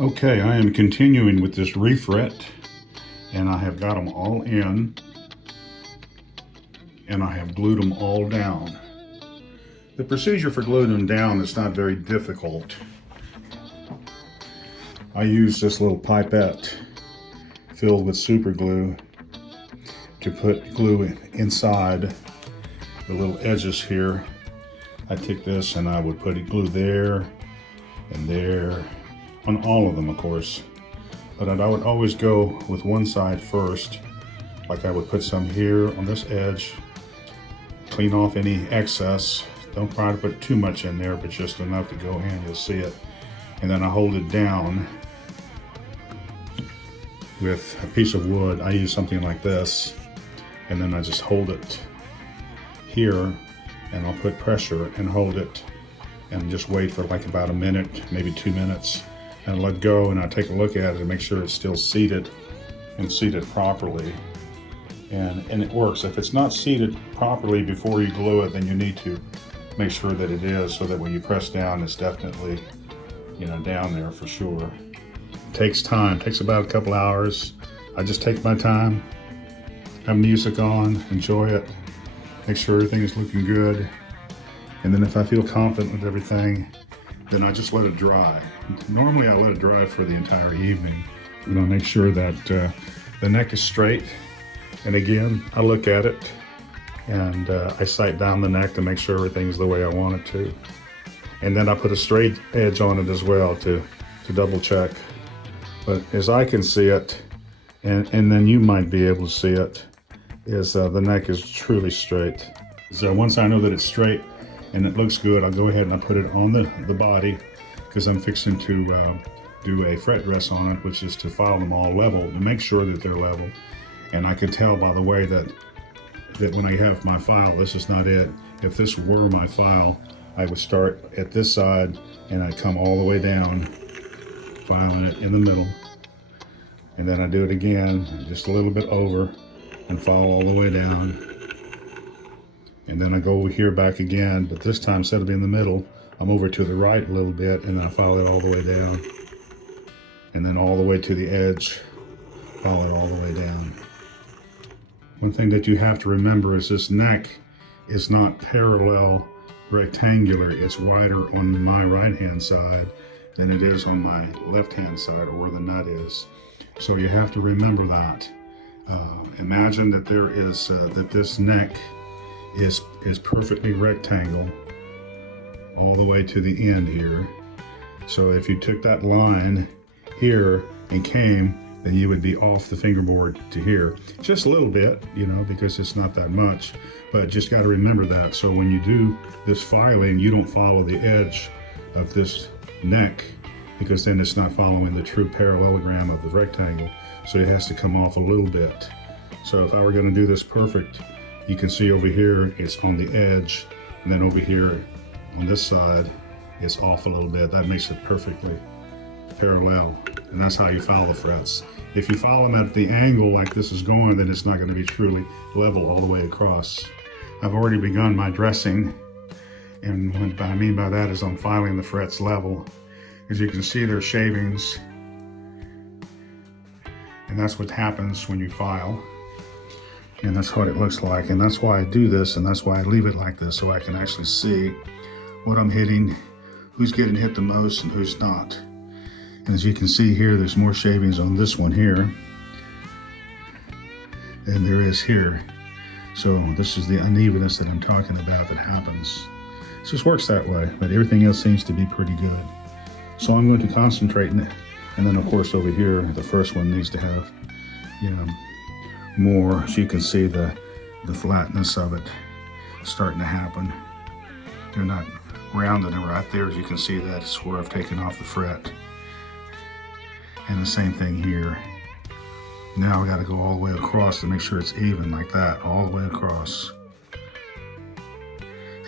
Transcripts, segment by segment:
Okay, I am continuing with this refret, and I have got them all in, and I have glued them all down. The procedure for gluing them down is not very difficult. I use this little pipette filled with super glue to put glue inside the little edges here. I take this and I would put it glue there and there, on all of them of course, but I would always go with one side first. Like I would put some here on this edge, clean off any excess. Don't try to put too much in there, but just enough to go in, you'll see it. And then I hold it down with a piece of wood. I use something like this, and then I just hold it here, and I'll put pressure and hold it and just wait for like about a minute, maybe 2 minutes, and let go, and I take a look at it and make sure it's still seated and seated properly. And it works. If it's not seated properly before you glue it, then you need to make sure that it is, so that when you press down, it's definitely, down there for sure. It takes time, takes about a couple hours. I just take my time, have music on, enjoy it, make sure everything is looking good. And then if I feel confident with everything, then I just let it dry. Normally I let it dry for the entire evening. And I'll make sure that the neck is straight. And again, I look at it and I sight down the neck to make sure everything's the way I want it to. And then I put a straight edge on it as well to double check. But as I can see it, and then you might be able to see it, is the neck is truly straight. So once I know that it's straight and it looks good, I'll go ahead and I put it on the body, because I'm fixing to do a fret dress on it, which is to file them all level, to make sure that they're level. And I can tell by the way that when I have my file, this is not it. If this were my file, I would start at this side and I'd come all the way down, filing it in the middle. And then I do it again, just a little bit over, and file all the way down. And then I go over here back again, but this time instead of in the middle, I'm over to the right a little bit, and then I file it all the way down. And then all the way to the edge, file it all the way down. One thing that you have to remember is this neck is not parallel rectangular. It's wider on my right hand side than it is on my left hand side, or where the nut is. So you have to remember that. Imagine that there is that this neck is perfectly rectangle all the way to the end here. So if you took that line here and came, then you would be off the fingerboard to here. Just a little bit, because it's not that much, but just got to remember that. So when you do this filing, you don't follow the edge of this neck, because then it's not following the true parallelogram of the rectangle. So it has to come off a little bit. So if I were going to do this perfect, you can see over here, it's on the edge, and then over here on this side, it's off a little bit. That makes it perfectly parallel, and that's how you file the frets. If you file them at the angle like this is going, then it's not going to be truly level all the way across. I've already begun my dressing, and what I mean by that is I'm filing the frets level. As you can see, there's shavings, and that's what happens when you file. And that's what it looks like, and that's why I do this, and that's why I leave it like this, so I can actually see what I'm hitting, who's getting hit the most and who's not. And as you can see here, there's more shavings on this one here than there is here. So this is the unevenness that I'm talking about that happens. It just works that way, but everything else seems to be pretty good. So I'm going to concentrate on it. And then of course over here, the first one needs to have, more, so you can see the flatness of it starting to happen. They're not rounded right there, as you can see that it's where I've taken off the fret. And the same thing here. Now I got to go all the way across to make sure it's even like that, all the way across.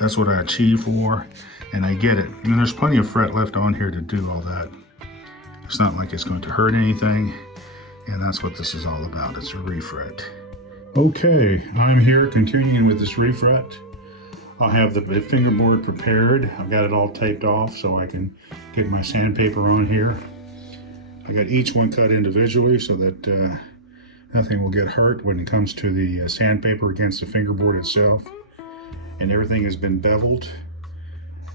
That's what I achieve for, and I get it. There's plenty of fret left on here to do all that. It's not like it's going to hurt anything, and that's what this is all about. It's a refret. Okay, I'm here continuing with this refret. I'll have the fingerboard prepared. I've got it all taped off so I can get my sandpaper on here. I got each one cut individually so that nothing will get hurt when it comes to the sandpaper against the fingerboard itself. And everything has been beveled,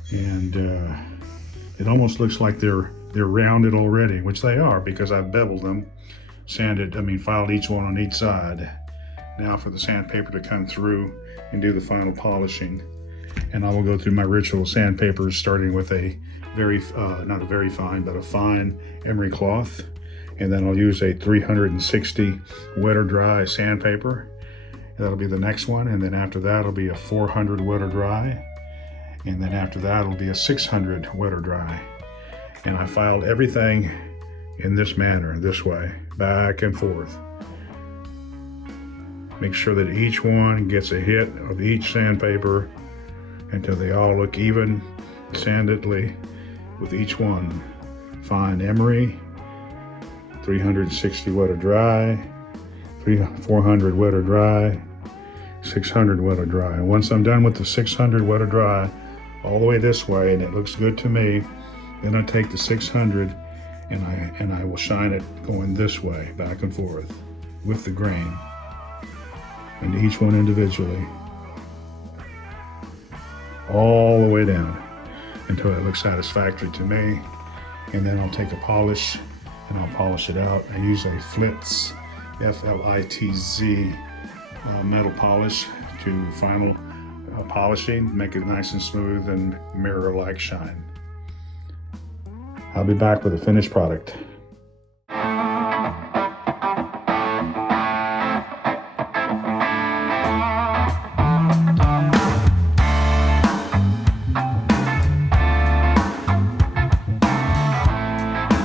and it almost looks like they're rounded already, which they are because I've beveled them, filed each one on each side. Now for the sandpaper to come through and do the final polishing. And I will go through my ritual sandpapers, starting with a not a very fine, but a fine emery cloth. And then I'll use a 360 wet or dry sandpaper. That'll be the next one. And then after that, it'll be a 400 wet or dry. And then after that, it'll be a 600 wet or dry. And I filed everything in this manner, this way, back and forth. Make sure that each one gets a hit of each sandpaper until they all look even, sandedly with each one. Fine emery, 360 wet or dry, 400 wet or dry, 600 wet or dry. And once I'm done with the 600 wet or dry, all the way this way, and it looks good to me, then I take the 600 and I will shine it going this way, back and forth, with the grain, and each one individually, all the way down until it looks satisfactory to me. And then I'll take a polish and I'll polish it out. I use a Flitz, F-L-I-T-Z metal polish to final polishing, make it nice and smooth and mirror-like shine. I'll be back with a finished product.